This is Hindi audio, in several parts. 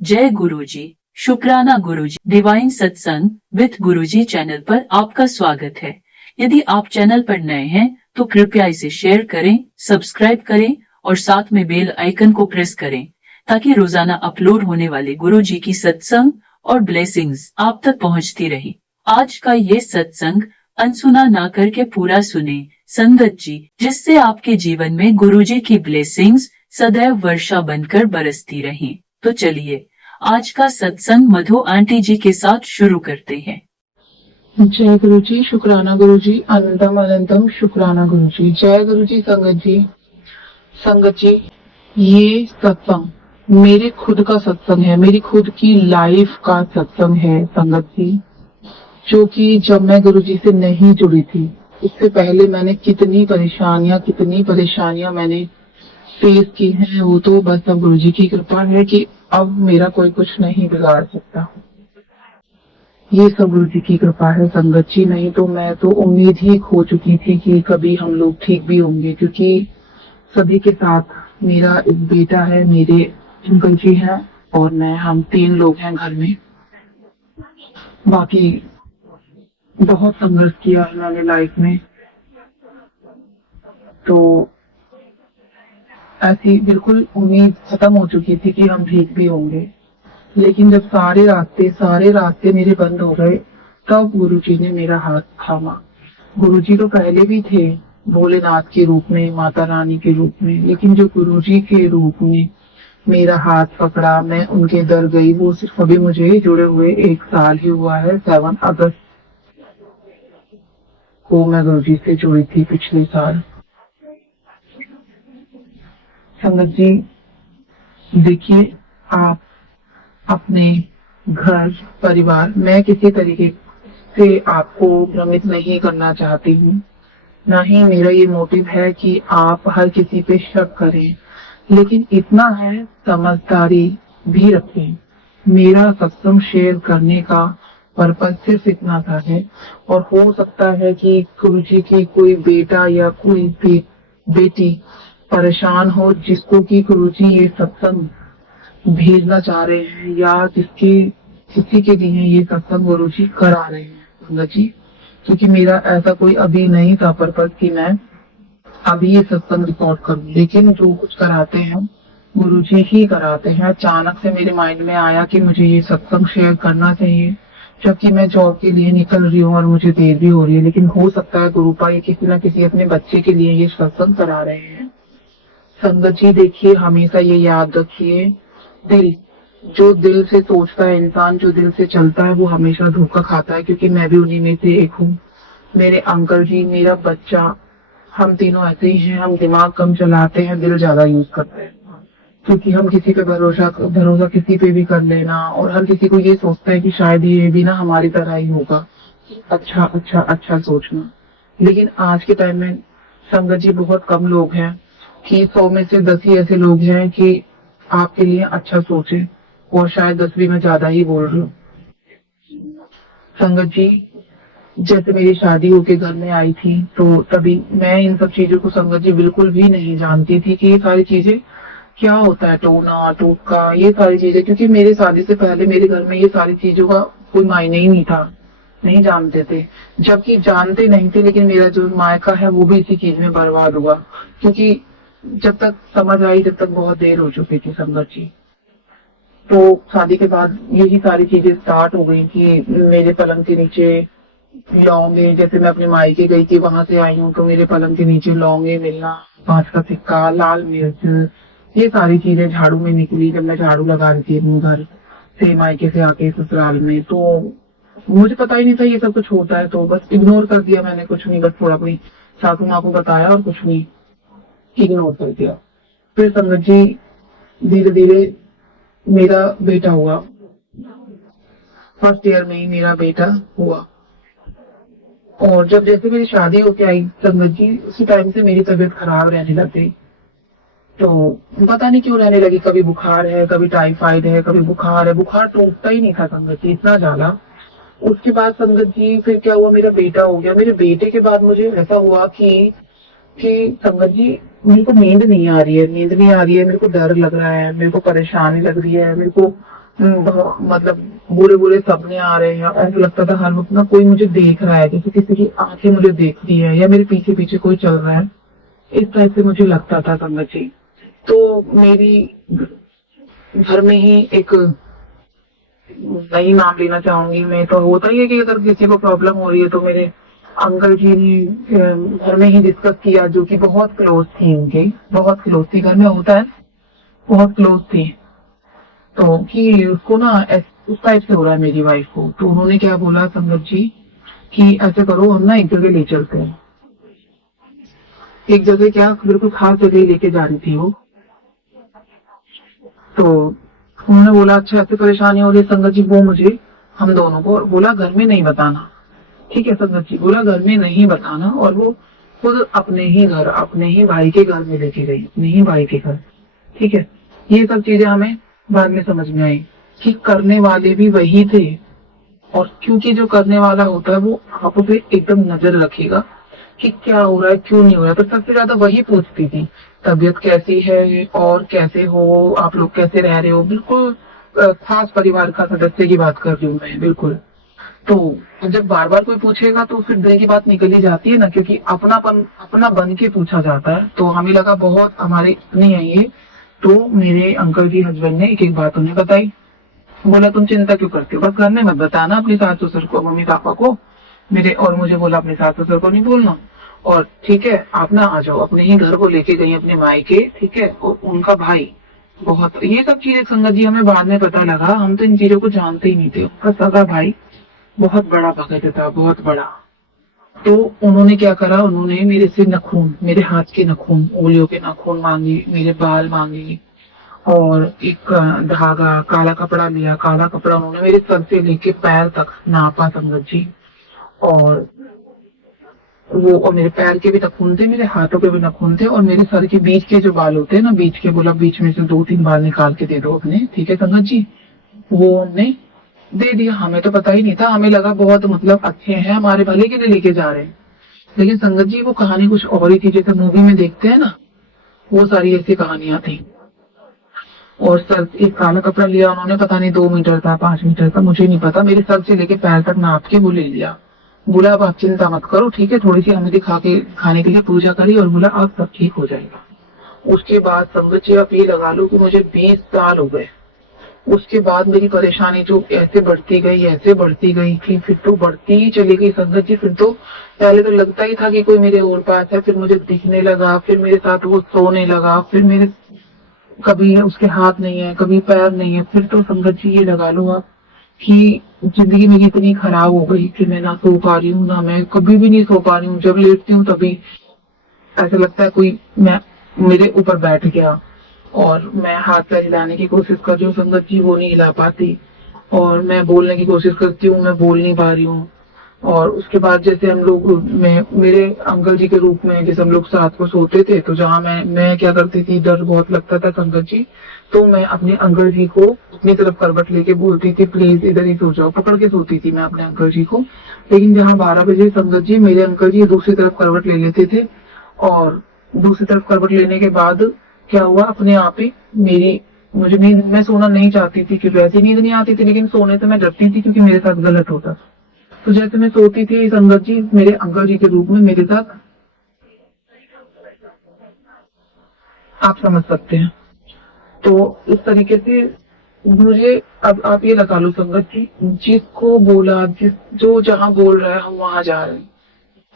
जय गुरुजी, शुक्राना गुरुजी। डिवाइन सत्संग विद गुरुजी चैनल पर आपका स्वागत है। यदि आप चैनल पर नए हैं तो कृपया इसे शेयर करें, सब्सक्राइब करें और साथ में बेल आइकन को प्रेस करें ताकि रोजाना अपलोड होने वाले गुरुजी की सत्संग और ब्लेसिंग्स आप तक पहुंचती रहे। आज का ये सत्संग अनसुना ना करके पूरा सुने संगत जी, जिससे आपके जीवन में गुरुजी की ब्लेसिंग्स सदैव वर्षा बनकर बरसती रहें। तो चलिए आज का सत्संग मधु आंटी जी के साथ शुरू करते हैं। जय गुरु जी, शुक्राना गुरु जी, अनंतम अनंतम शुक्राना गुरु जी। जय गुरु जी। संगत जी, ये सत्संग मेरे खुद का सत्संग है, मेरी खुद की लाइफ का सत्संग है संगत जी। जो कि जब मैं गुरु जी से नहीं जुड़ी थी, इससे पहले मैंने कितनी परेशानियां मैंने फेस की है। वो तो बस अब गुरु जी की कृपा है कि अब मेरा कोई कुछ नहीं बिगाड़ सकता। ये सब गुरु जी की कृपा है संगत जी। नहीं तो मैं तो उम्मीद ही खो चुकी थी कि कभी हम लोग ठीक भी होंगे, क्योंकि सभी के साथ मेरा एक बेटा है, मेरे अंकल जी हैं और मैं, हम 3 लोग हैं घर में। बाकी बहुत संघर्ष किया है मैंने लाइफ में। तो ऐसी बिल्कुल उम्मीद खत्म हो चुकी थी कि हम ठीक भी होंगे, लेकिन जब सारे रास्ते मेरे बंद हो गए, तब गुरुजी ने मेरा हाथ थामा। गुरुजी तो पहले भी थे, भोलेनाथ के रूप में, माता रानी के रूप में, लेकिन जो गुरुजी के रूप में मेरा हाथ पकड़ा, मैं उनके दर गई, वो सिर्फ अभी मुझे जुड़े हुए 1 साल ही हुआ है। 7 अगस्त को मैं गुरुजी से जुड़ी थी, पिछले साल। संगत जी, देखिए, आप अपने घर परिवार, मैं किसी तरीके से आपको भ्रमित नहीं करना चाहती हूँ, ना ही मेरा ये मोटिव है कि आप हर किसी पे शक करें, लेकिन इतना है, समझदारी भी रखें। मेरा सत्संग शेयर करने का पर्पज सिर्फ इतना सा है, और हो सकता है कि गुरुजी की कोई बेटा या कोई बेटी परेशान हो, जिसको कि गुरुजी ये सत्संग भेजना चाह रहे हैं, या किसी के लिए ये सत्संग गुरुजी करा रहे हैं संगत जी। क्योंकि मेरा ऐसा कोई अभी नहीं था पर्पज कि मैं अभी ये सत्संग रिकॉर्ड करूं, लेकिन जो कुछ कराते हैं गुरुजी ही कराते हैं। अचानक से मेरे माइंड में आया कि मुझे ये सत्संग शेयर करना चाहिए, जबकि मैं जॉब के लिए निकल रही हूँ और मुझे देर भी हो रही है, लेकिन हो सकता है गुरुपा ये किसी न किसी अपने बच्चे के लिए ये सत्संग करा रहे हैं। संगत जी, देखिए, हमेशा ये याद रखिए, जो दिल से सोचता है इंसान, जो दिल से चलता है, वो हमेशा धोखा खाता है। क्योंकि मैं भी उन्हीं में से एक हूँ। मेरे अंकल जी, मेरा बच्चा, हम तीनों ऐसे ही हैं। हम दिमाग कम चलाते हैं, दिल ज्यादा यूज करते हैं, क्योंकि हम किसी पे भरोसा किसी पे भी कर लेना, और हर किसी को ये सोचता है कि शायद ये भी ना हमारी तरह ही होगा। अच्छा सोचना। लेकिन आज के टाइम में संगत जी, बहुत कम लोग हैं कि 100 में से 10 ही ऐसे लोग हैं कि आपके लिए अच्छा सोचे, और शायद 10 भी मैं ज्यादा ही बोल रही हूँ। संगत जी, जैसे मेरी शादी होके घर में आई थी, तो तभी मैं इन सब चीजों को संगत जी बिल्कुल भी नहीं जानती थी कि ये सारी चीजें क्या होता है, टोना टोटका, ये सारी चीजें। क्योंकि मेरे शादी से पहले मेरे घर में ये सारी चीजों का कोई मायने ही नहीं था, नहीं जानते थे। जबकि जानते नहीं थे, लेकिन मेरा जो मायका है वो भी इसी चीज में बर्बाद हुआ, क्योंकि जब तक समझ आई, जब तक बहुत देर हो चुकी थी संगत जी। तो शादी के बाद यही सारी चीजें स्टार्ट हो गई कि मेरे पलंग के नीचे लौंगे, जैसे मैं अपने मायके गई थी, वहां से आई हूँ, तो मेरे पलंग के नीचे लौंगे मिलना, 5 का सिक्का, लाल मिर्च, ये सारी चीजें झाड़ू में निकली जब मैं झाड़ू लगा रही थी अपने घर से, मायके से आके ससुराल में। तो मुझे पता ही नहीं था ये सब कुछ होता है, तो बस इग्नोर कर दिया मैंने, कुछ नहीं, बस थोड़ा अपनी सासू माँ को बताया और कुछ नहीं, इग्नोर कर दिया। फिर संगत जी, धीरे धीरे मेरा बेटा हुआ, फर्स्ट ईयर में ही मेरा बेटा हुआ। और जब जैसे मेरी शादी होके आई संगत जी, उसी टाइम से मेरी तबीयत खराब रहने लग गई। तो पता नहीं क्यों रहने लगी, कभी बुखार है, कभी टाइफाइड है, कभी बुखार है, बुखार टूटता ही नहीं था संगत जी, इतना ज्यादा। उसके बाद संगत जी फिर क्या हुआ, मेरा बेटा हो गया। मेरे बेटे के बाद मुझे ऐसा हुआ कि संगत जी, मेरे को नींद नहीं आ रही है, मेरे को डर लग रहा है, मेरे को परेशानी लग रही है, मेरे को मतलब बुरे बुरे सपने आ रहे हैं। ऐसा लगता था हर वक्त ना कोई मुझे देख रहा है, जैसे किसी की आंखें मुझे देख रही है या मेरे पीछे पीछे कोई चल रहा है, इस टाइप से मुझे लगता था संगत जी। तो मेरी घर में ही एक नई नाम लेना चाहूंगी मैं, तो होता ही है कि अगर किसी को प्रॉब्लम हो रही है तो मेरे अंकल जी ने घर में ही डिस्कस किया, जो कि बहुत क्लोज थी, उनके बहुत क्लोज थी, घर में होता है बहुत क्लोज थी, तो कि उसको ना उस टाइप से हो रहा है मेरी वाइफ को। तो उन्होंने क्या बोला संगत जी कि ऐसे करो, हम ना एक जगह ले चलते हैं। एक जगह क्या, बिल्कुल खास जगह ही लेके जा रही थी वो। तो उन्होंने बोला अच्छा ऐसे परेशानी हो रही है संगत जी, वो मुझे हम दोनों को, और बोला घर में नहीं बताना। ठीक है संगत जी, बोला घर में नहीं बताना, और वो खुद अपने ही घर, अपने ही भाई के घर में लेके गई, अपने ही भाई के घर। ठीक है, ये सब चीजें हमें बाद में समझ में आई कि करने वाले भी वही थे, और क्योंकि जो करने वाला होता है वो आप पे एकदम नजर रखेगा कि क्या हो रहा है क्यों नहीं हो रहा है। तो सबसे ज्यादा वही पूछती थी तबीयत कैसी है और कैसे हो, आप लोग कैसे रह रहे हो, बिल्कुल खास परिवार का सदस्य की बात कर रही हूँ मैं, बिल्कुल। तो जब बार बार कोई पूछेगा तो फिर दिल की बात निकल ही जाती है ना, क्योंकि अपनापन अपना बन के पूछा जाता है। तो हमें लगा बहुत हमारे नहीं है ये। तो मेरे अंकल जी हस्बैंड ने एक एक बात उन्हें बताई। बोला तुम चिंता क्यों करते हो, बस घर में मत बताना अपने सास ससुर को, मम्मी पापा को मेरे, और मुझे बोला अपने सास ससुर को नहीं बोलना, और ठीक है आप ना आ जाओ। अपने ही घर को लेके गई अपने मायके, ठीक है, और उनका भाई बहुत, ये सब चीजें संगत जी हमें बाद में पता लगा, हम तो इन चीजों को जानते ही नहीं थे। उनका सगा भाई बहुत बड़ा भगत था, बहुत बड़ा। तो उन्होंने क्या करा, उन्होंने मेरे से नखून, मेरे हाथ के नखून, उंगलियों के नाखून मांगे, मेरे बाल मांगे, और एक धागा काला कपड़ा लिया। काला कपड़ा उन्होंने मेरे सर से लेके पैर तक नापा संगत जी। और वो, और मेरे पैर के भी नाखून थे, मेरे हाथों के भी नाखून थे, और मेरे सर के बीच के जो बाल होते हैं ना, बीच के, बोला बीच में से 2-3 बाल निकाल के दे दो अपने, ठीक है संगत जी। वो हमने दे दिया, हमें तो पता ही नहीं था, हमें लगा बहुत मतलब अच्छे हैं, हमारे भले के लिए लेके जा रहे हैं। लेकिन संगत जी वो कहानी कुछ और ही थी, जैसे मूवी में देखते हैं ना, वो सारी ऐसी कहानियां थी। और सर, एक काला कपड़ा लिया उन्होंने, पता नहीं 2 मीटर था 5 मीटर था, मुझे नहीं पता, मेरे सर से लेके पैर तक नाप के वो ले लिया। बोला अब आप चिंता मत करो, ठीक है, थोड़ी सी हमें दिखा के खाने के लिए पूजा करी, और बोला अब सब ठीक हो जाएगा। उसके बाद संगत जी आप ये लगा लो कि मुझे 20 साल हो गए। उसके बाद मेरी परेशानी जो ऐसे बढ़ती गई, ऐसे बढ़ती गई कि फिर तो बढ़ती ही चली गई संगत जी। फिर तो पहले तो लगता ही था कि कोई मेरे और पास है, फिर मुझे दिखने लगा, फिर मेरे साथ वो सोने लगा, फिर मेरे कभी उसके हाथ नहीं है, कभी पैर नहीं है। फिर तो संगत जी ये लगा लो आप कि जिंदगी मेरी इतनी खराब हो गई कि मैं ना सो पा रही हूँ, ना मैं कभी भी नहीं सो पा रही हूँ। जब लेटती हूँ तभी ऐसा लगता है कोई मैं मेरे ऊपर बैठ गया, और मैं हाथ पैर हिलाने की कोशिश कर रही हूँ संगत जी, वो नहीं हिला पाती, और मैं बोलने की कोशिश करती हूँ, मैं बोल नहीं पा रही हूँ। और उसके बाद जैसे हम लोग, मैं मेरे अंकल जी के रूप में जैसे हम लोग साथ को सोते थे, तो जहाँ मैं क्या करती थी, डर बहुत लगता था संगत जी, तो मैं अपने अंकल जी को अपनी तरफ करवट लेके बोलती थी प्लीज इधर ही सो जाओ, पकड़ के सोती थी मैं अपने अंकल जी को। लेकिन जहाँ 12 बजे संगत जी मेरे अंकल जी दूसरी तरफ करवट ले लेते थे, और दूसरी तरफ करवट लेने के बाद क्या हुआ, अपने आप ही मेरी, मुझे नींद, मैं सोना नहीं चाहती थी क्योंकि वैसे नींद नहीं आती थी, लेकिन सोने से मैं डरती थी क्योंकि मेरे साथ गलत होता था। तो जैसे मैं सोती थी संगत जी, मेरे अंकल जी के रूप में मेरे साथ, आप समझ सकते हैं। तो इस तरीके से मुझे, अब आप ये लगा लो संगत जी, जिसको बोला, जो जहाँ बोल रहा है हम वहां जा रहे हैं।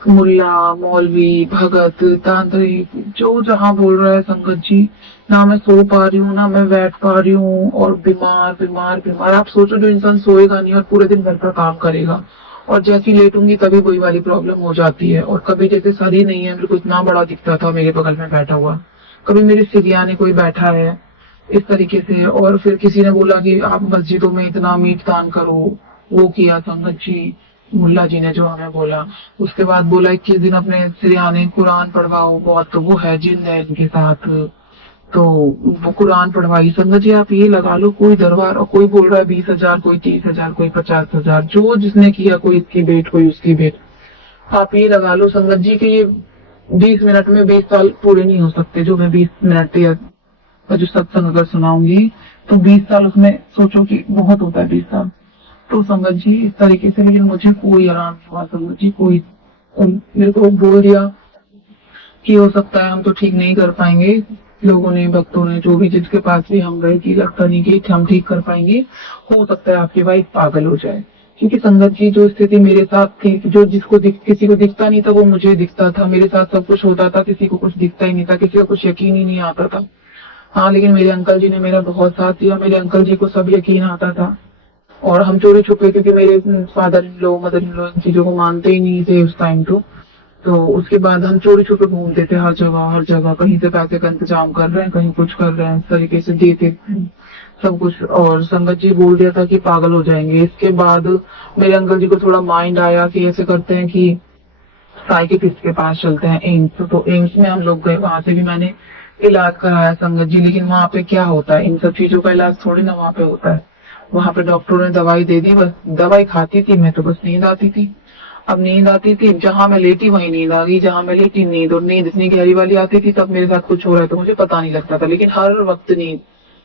मुल्ला, मौलवी, भगत, तांत्रिक, जो जहाँ बोल रहा है संगत जी, ना मैं सो पा रही हूँ, ना मैं बैठ पा रही हूँ, और बीमार बीमार बीमार। आप सोचो जो इंसान सोएगा नहीं और पूरे दिन घर का काम करेगा, और जैसी लेटूंगी तभी वही वाली प्रॉब्लम हो जाती है। और कभी जैसे सर ही नहीं है, मेरे को इतना बड़ा दिखता था मेरे बगल में बैठा हुआ, कभी मेरे सिरियाने कोई बैठा है इस तरीके से। और फिर किसी ने बोला कि आप मस्जिदों में इतना मीट दान करो, वो किया संगत जी, मुल्ला जी ने जो हमें बोला। उसके बाद बोला 21 दिन अपने सिरियाने कुरान पढ़वाओ, बहुत तो वो है जिन है इनके साथ, तो वो कुरान पढ़वाई संगत जी। आप ये लगा लो, कोई दरबार, और कोई बोल रहा है 20,000, कोई 30,000, कोई 50,000, जो जिसने किया, कोई इसकी बेट कोई उसकी बेट। आप ये लगा लो संगत जी कि ये 20 मिनट में 20 साल पूरे नहीं हो सकते, जो मैं 20 मिनट या जो सत्संग अगर सुनाऊंगी तो 20 साल उसमें सोचो कि बहुत होता है 20 साल। तो संगत जी इस तरीके से, लेकिन मुझे कोई आराम नहीं हुआ संगत जी, कोई। मेरे को बोल दिया कि हो सकता है हम तो ठीक नहीं कर पाएंगे, लोगों ने, भक्तों ने, जो भी, जिसके पास भी हम गए कि लगता नहीं कि हम ठीक कर पाएंगे, हो सकता है आपकी वाइफ पागल हो जाए। क्योंकि संगत जी जो स्थिति मेरे साथ थी, जो किसी को दिखता नहीं था वो मुझे दिखता था, मेरे साथ सब कुछ होता था, किसी को कुछ दिखता ही नहीं था, किसी को कुछ यकीन ही नहीं आता था। हाँ, लेकिन मेरे अंकल जी ने मेरा बहुत साथ दिया, मेरे अंकल जी को सब यकीन आता था। और हम चोरी छुपे, क्योंकि मेरे father in law, mother in law in चीजों को मानते ही नहीं थे उस टाइम। तो उसके बाद हम चोरी छुपे घूमते थे हर जगह हर जगह, कहीं से पैसे का इंतजाम कर रहे हैं, कहीं कुछ कर रहे हैं, इस तरीके से देते थे सब कुछ। और संगत जी बोल दिया था कि पागल हो जाएंगे। इसके बाद मेरे अंकल जी को थोड़ा माइंड आया कि ऐसे करते हैं कि साइकियाट्रिस्ट के पास चलते हैं, एम्स। तो एम्स में हम लोग गए, वहां से भी मैंने इलाज कराया संगत जी। लेकिन वहां पे क्या होता है, इन सब चीजों का इलाज थोड़ी ना वहां पे होता है। वहां पे डॉक्टरों ने दवाई दे दी, बस दवाई खाती थी मैं, तो बस नींद आती थी। अब नींद आती थी, जहां मैं लेटी वहीं नींद आ गई, जहां मैं लेटी नींद, और नींद इतनी गहरी वाली आती थी तब मेरे साथ कुछ हो रहा है तो मुझे पता नहीं लगता था, लेकिन हर वक्त नींद।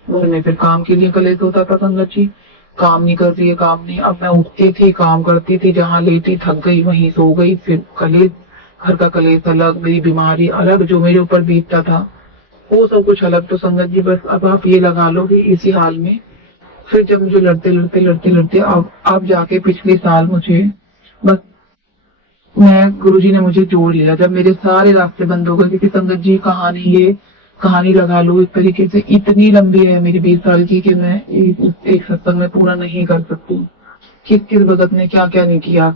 घर में फिर काम के लिए कलेश होता था संगत जी, काम नहीं कर रही है, काम नहीं। अब मैं उठती थी, काम करती थी, जहां लेटी थक गई वहीं सो गई, फिर कलेश, घर का कलेश अलग, मेरी बीमारी अलग, जो मेरे ऊपर बीतता था वो सब कुछ अलग। तो संगत जी बस अब आप ये लगा लो कि इसी हाल में फिर जब मुझे लड़ते अब जाके पिछले साल मुझे बस गुरुजी ने मुझे जोड़ लिया, जब मेरे सारे रास्ते बंद हो गए। क्योंकि संगत जी कहानी लगा लो एक तरीके से, इतनी लंबी है मेरी 20 साल की कि मैं एक सत्संग में पूरा नहीं कर सकती। किस किस भगत ने क्या क्या नहीं किया,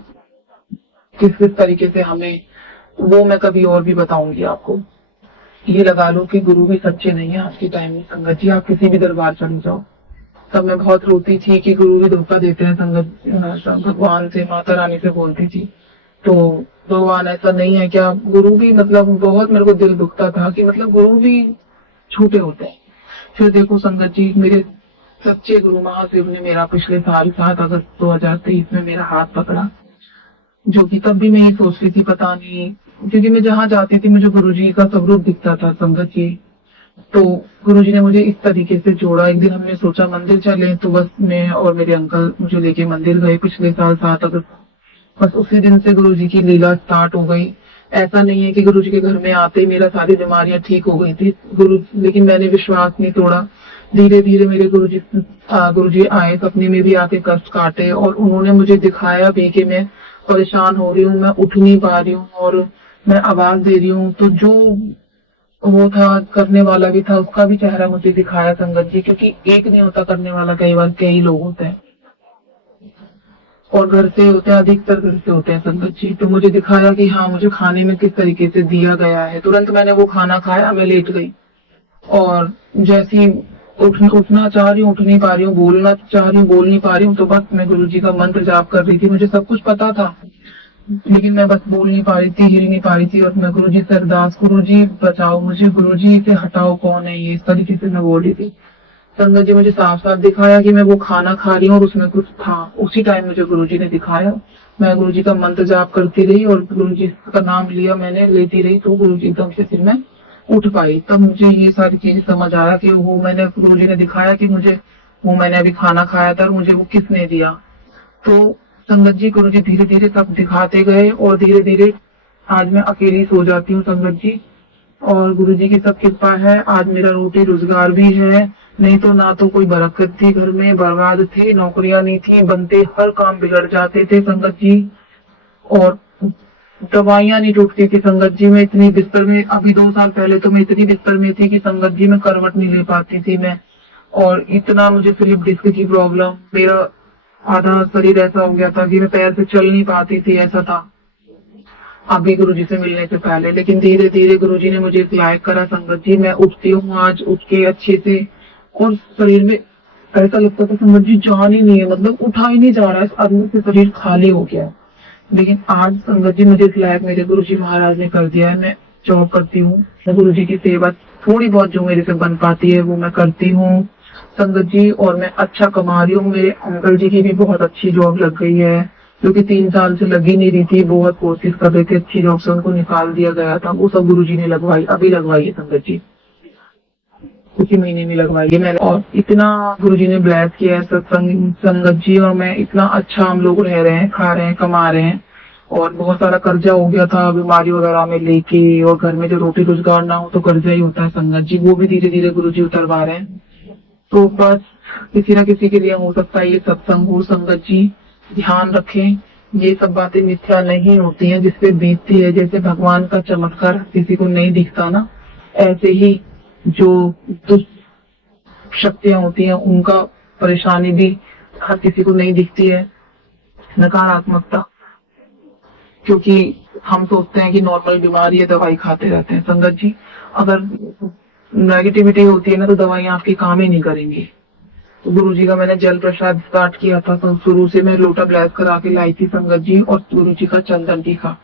किस किस तरीके से हमें, वो मैं कभी और भी बताऊंगी आपको। ये लगा लो कि गुरु भी सच्चे नहीं है आज के टाइम में संगत जी। आप किसी भी दरबार चले जाओ, तब मैं बहुत रोती थी कि गुरु भी धोखा देते हैं संगत। भगवान से, माता रानी से बोलती थी, तो भगवान ऐसा नहीं है क्या, गुरु भी, मतलब बहुत मेरे को दिल दुखता था कि मतलब गुरु भी झूठे होते हैं। फिर देखो संगत जी, मेरे सच्चे गुरु महाशिव ने मेरा पिछले साल 7 अगस्त 2023 में मेरा हाथ पकड़ा, जो कि तब भी मैं ये सोच रही थी पता नहीं, क्योंकि मैं जहाँ जाती थी मुझे गुरुजी का स्वरूप दिखता था संगत जी। तो गुरुजी ने मुझे इस तरीके से जोड़ा। एक दिन हमने सोचा मंदिर चले, तो बस मैं और मेरे अंकल मुझे लेके मंदिर गए पिछले साल 7 अगस्त। बस उसी दिन से गुरुजी की लीला स्टार्ट हो गई। ऐसा नहीं है कि गुरुजी के घर में आते ही मेरा सारी बीमारियां ठीक हो गई थी लेकिन मैंने विश्वास नहीं तोड़ा। धीरे धीरे मेरे गुरुजी आए, सपने में भी आके कष्ट काटे, और उन्होंने मुझे दिखाया भी कि मैं परेशान हो रही हूँ, मैं उठ नहीं पा रही हूँ और मैं आवाज दे रही हूँ। तो जो वो था, करने वाला भी था, उसका भी चेहरा मुझे दिखाया संगत जी, क्योंकि एक नहीं होता करने वाला, कई बार कई लोग होते हैं, और घर से होते हैं, अधिकतर घर से होते हैं संगत जी। तो मुझे दिखाया कि हाँ, मुझे खाने में किस तरीके से दिया गया है। तुरंत मैंने वो खाना खाया, मैं लेट गई, और जैसी उठना चाह रही हूँ, उठ नहीं पा रही हूँ, बोलना चाह रही हूँ, बोल नहीं पा रही हूँ। तो बस मैं गुरुजी का मंत्र जाप कर रही थी, मुझे सब कुछ पता था, लेकिन मैं बस बोल नहीं पा रही थी, हिल नहीं पा रही थी। और मैं गुरुजी से अरदास, गुरुजी बचाओ मुझे, गुरुजी से हटाओ, कौन है ये, इस तरीके से मैं बोल रही थी। संगत जी मुझे साफ साफ दिखाया कि मैं वो खाना खा रही हूँ और उसमें कुछ था। उसी टाइम मुझे गुरुजी ने दिखाया। मैं गुरुजी का मंत्र जाप करती रही और गुरुजी का नाम लिया, मैंने लेती रही, तो गुरुजी एकदम से फिर मैं उठ पाई। तब मुझे ये सारी चीजें समझ आया कि वो मैंने, गुरुजी ने दिखाया कि मुझे वो मैंने अभी खाना खाया था और मुझे वो किसने दिया। तो संगत जी गुरुजी धीरे धीरे सब दिखाते गए, और धीरे धीरे आज मैं अकेली सो जाती हूँ संगत जी। और गुरुजी की सब कृपा है, आज मेरा रोटी रोजगार भी है। नहीं तो ना तो कोई बरकत थी घर में, बर्बाद थे, नौकरियां नहीं थी, बनते हर काम बिगड़ जाते थे संगत जी, और दवाइयां नहीं टूटती थी संगत जी। मैं इतनी बिस्तर में, अभी 2 साल पहले तो मैं इतनी बिस्तर में थी कि संगत जी मैं करवट नहीं ले पाती थी मैं, और इतना मुझे स्लिप डिस्क की प्रॉब्लम, मेरा आधा शरीर ऐसा हो गया था कि मैं पैर से चल नहीं पाती थी, ऐसा था अभी गुरुजी से मिलने से पहले। लेकिन धीरे धीरे गुरुजी ने मुझे इस लायक करा संगत जी, मैं उठती हूँ आज, उठ के अच्छे से, और शरीर में ऐसा लगता था संगत जी जान ही नहीं है, मतलब उठा ही नहीं जा रहा है, अंदर से शरीर खाली हो गया है। लेकिन आज संगत जी मुझे इस लायक मेरे गुरुजी महाराज ने कर दिया है। मैं जॉब करती हूँ, गुरुजी की सेवा थोड़ी बहुत जो मेरे से बन पाती है वो मैं करती हूँ संगत जी, और मैं अच्छा कमा रही हूँ। मेरे अंकल जी की भी बहुत अच्छी जॉब लग गई है, जो कि 3 साल से लगी नहीं रही थी, बहुत कोशिश कर रहे थे, अच्छी जॉब से उनको निकाल दिया गया था, वो सब गुरुजी ने लगवाई, अभी लगवाई है संगत जी। उसी महीने में लगवाई है मैंने। और इतना गुरुजी ने ब्लेस किया है सत्संग संगत जी, और मैं इतना अच्छा हम लोग रह रहे हैं, खा रहे हैं, कमा रहे हैं। और बहुत सारा कर्जा हो गया था बीमारी वगैरह में लेके, और घर में जो रोटी रोजगार ना हो तो कर्जा ही होता है संगत जी, वो भी धीरे धीरे गुरुजी उतरवा रहे हैं। तो बस किसी ना किसी के लिए हो सकता है ये सत्संग हो संगत जी। ध्यान रखें, ये सब बातें मिथ्या नहीं होती हैं, जिसपे बीतती है। जैसे भगवान का चमत्कार किसी को नहीं दिखता ना, ऐसे ही जो दुष्ट शक्तियां होती हैं उनका परेशानी भी हर किसी को नहीं दिखती है। नकारात्मकता, क्योंकि हम सोचते हैं कि नॉर्मल बीमारी है, दवाई खाते रहते हैं संगत जी। अगर नेगेटिविटी होती है ना तो दवाइयां आपके काम ही नहीं करेंगी। तो गुरु जी का मैंने जल प्रसाद स्टार्ट किया था, तो शुरू से मैं लोटा ब्लेस करा के लाई थी संगत जी, और गुरु जी का चंदन टीका,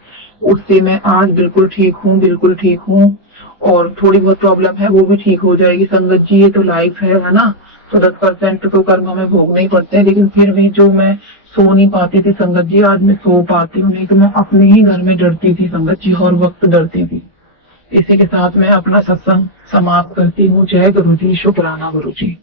उससे मैं आज बिल्कुल ठीक हूँ, बिल्कुल ठीक हूँ। और थोड़ी बहुत प्रॉब्लम है वो भी ठीक हो जाएगी संगत जी, ये तो लाइफ है ना। तो 10% तो कर्म हमें भोगने ही पड़ते हैं, लेकिन फिर भी जो मैं सो नहीं पाती थी संगत जी, आज मैं सो पाती हूँ। नहीं तो मैं अपने ही घर में डरती थी संगत जी, हर वक्त डरती थी। इसी के साथ मैं अपना सत्संग समाप्त करती हूँ। जय गुरु जी, शुक्राना गुरु जी।